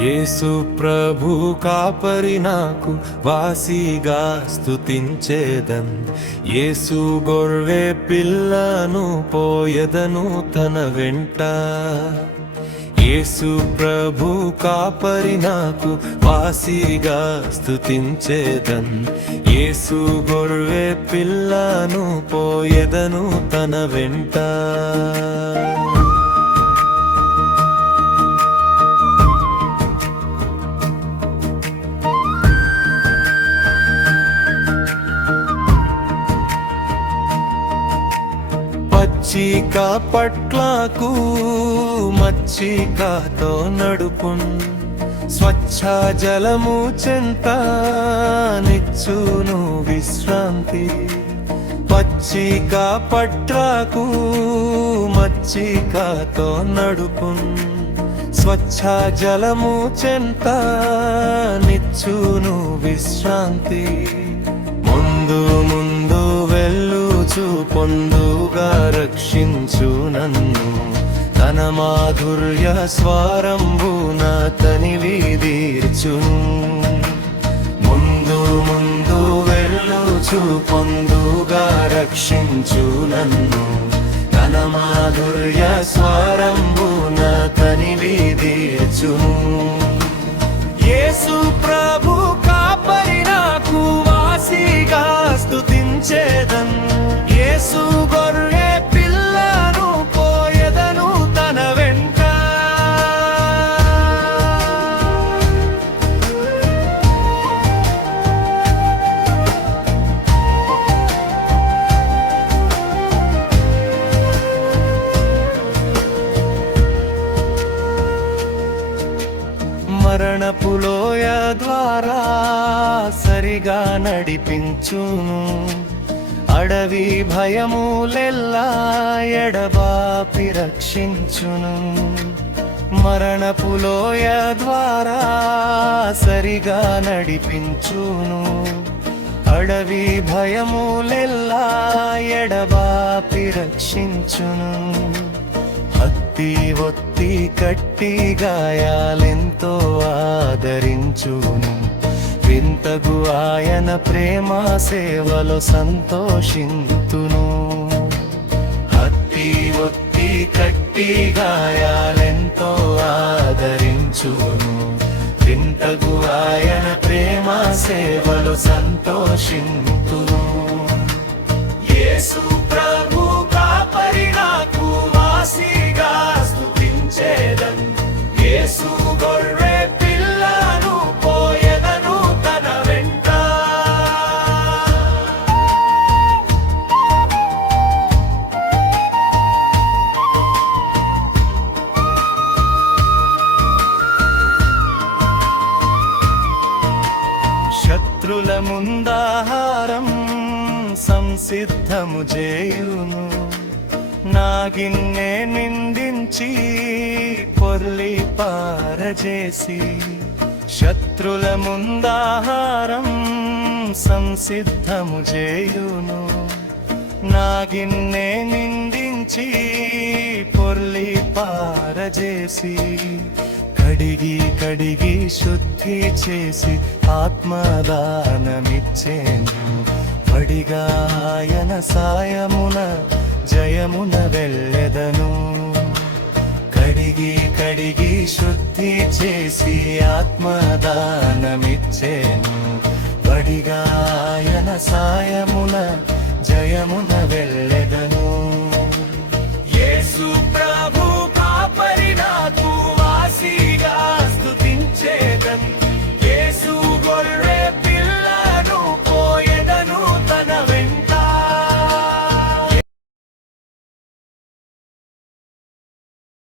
యేసు ప్రభు కాపరి నాకు వాసిగా స్తుతించేదన్. యేసు గొర్రె పిల్లను పోయెదను తన వెంట. యేసు ప్రభు కాపరి నాకు వాసిగా స్తుతించేదన్. యేసు గొర్రె పిల్లను పోయెదను తన వెంట. మచ్చిక పట్లకు మచ్చికతో నడుపున్. స్వచ్ఛ జలము చెంత నిచ్చును విశ్రాంతి. పచ్చిక పట్లకు మచ్చికతో నడుపున్. స్వచ్ఛ జలము చెంత నిచ్చును విశ్రాంతి. ముందు ముందు వెళ్ళుచు పొందుగా రక్షించు నన్ను. తన మాధుర్య స్వరంబున తనివి తీర్చును. ముందు ముందు వెళ్ళుచు పొందుగా రక్షించు నన్ను. తన మాధుర్య స్వరంబున తనివి తీర్చును. యేసు ప్రభు కాపరి నాకు వాసిగా స్తుతించేదన్. యేసు గొర్రె పిల్లను పోయెదను తన వెంట. మరణపు లోయ ద్వారా సరిగా నడిపించును. అడవి భయములెల్లా ఎడబాపి రక్షించును. మరణపు లోయ ద్వారా సరిగా నడిపించును. అడవి భయములెల్లా ఎడబాపి రక్షించును. హత్తి ఒత్తి కట్టి గాయాలెంతో ఆదరించును. వింతగు ఆయన ప్రేమ సేవలో సంతోషింతును. హత్తి ఒత్తి కట్టి గాయాలెంతో ఆదరించును. వింతగు ఆయన ప్రేమ సేవలో సంతోషింతును. యేసు ప్రభు కాపరి నాకు వాసిగా స్తుతించేదన్. యేసు గొర్రె పిల్లను పోయెదను తన వెంట. శత్రుల ముందాహారం సంసిద్ధము చేయును. నా గిన్నె నిందించి పొర్లి పారజేసి. శత్రుల ముందాహారం సంసిద్ధము చేయును. నా గిన్నె నిందించి పొర్లి పారజేసి. కడిగి కడిగి శుద్ధి చేసి ఆత్మదానమిచ్చేను. పడిగా ఆయన సాయమున జయమున వెళ్ళెదను. కడిగి కడిగి శుద్ధి చేసి ఆత్మదానమిచ్చేను. పడిగా ఆయన సాయమున జయమున వెళ్ళెదను.